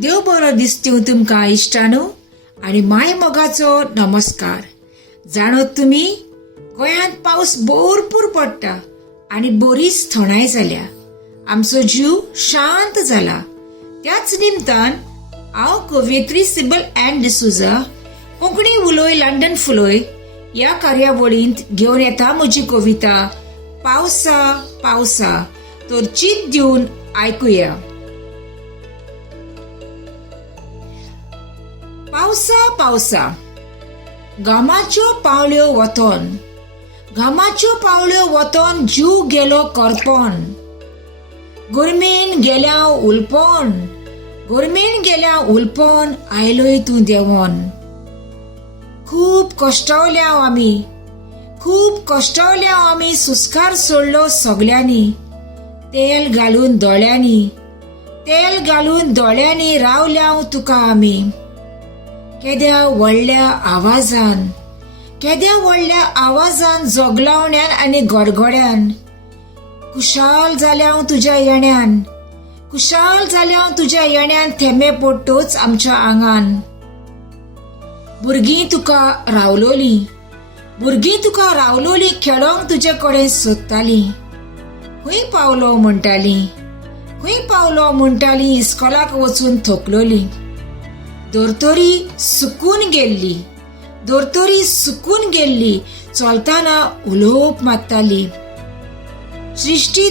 देव बरो दिसत्यो तुमकां इश्टानो आणि माय मोगाचो नमस्कार. जाणत तुम्ही गोंयांत पावस भरपूर पडटा आणि बरीच थंडाय जाल्या. आमचो जीव शांत जाला. त्याच निमतान हांव कवयित्री सिबल अँड सुजा कोंकणी उलोय लंडन फुलोय या कार्यावळींत घेवन येता म्हजी कविता पावसा पावसा. तर चित दिवन आयकुया. पावसा पावसा घामाच्यो पावल्यो वतोन जीव गेलो करपोन. गर्मेन गेल्या उलपोन आयलोय तूं देवोन. खूब कष्टावल्या आमी सुस्कार सोडलो सगळ्यांनी. तेल घालून दोळ्यांनी रावल्या तुका आमी. केद्या व्हडल्या आवाजान जोगलावण्यान आनी गडगड्यान. खुशाल जाल्या तुज्या येण्यान थेंबे पडटोच आमच्या आंगान. भुरगीं तुका रावलोली खेळोंक तुजे कडेन सोदतालीं. खंय पावलो म्हणटाली इस्कॉलाक वचून थकलोली. दोरतोरी सुकून गेल्ली चलताना उलोप मारताली. सृष्टी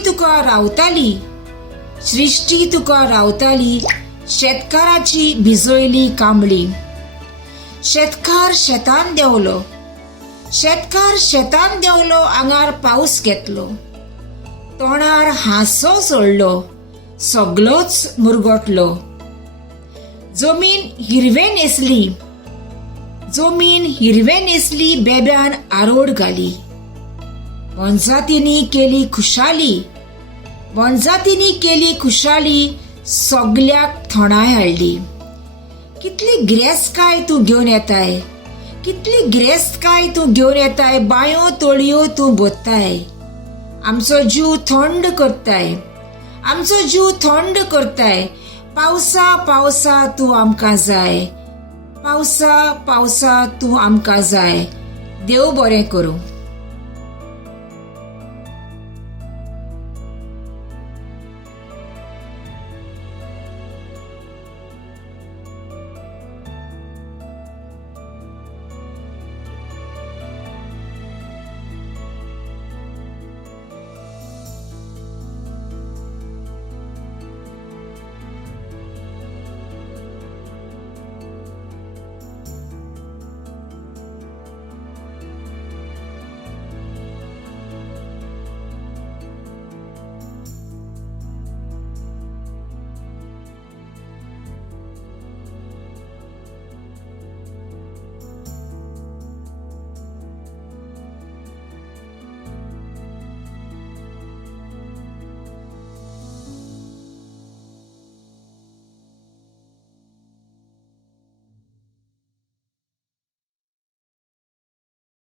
तुका रावताली शेतकाराची भिजोयली कांबळी. शेतकार शेतान देवलो आंगार पावस घेतलो. तोंडार हांसो सोडलो सगळोच मुरगटलो. जमीन हिरवे नेसली बेब्यान आरोड घाली. वनजातींनी केली खुशाली सगळ्याक थोणाय हाडली. कितली गिरेस्त काय तूं घेवन येताय बायो तळयो तूं बोत्ताय. आमचो जीव थंड करताय. पावसा तूं आमकां जाय. देव बरें करूं.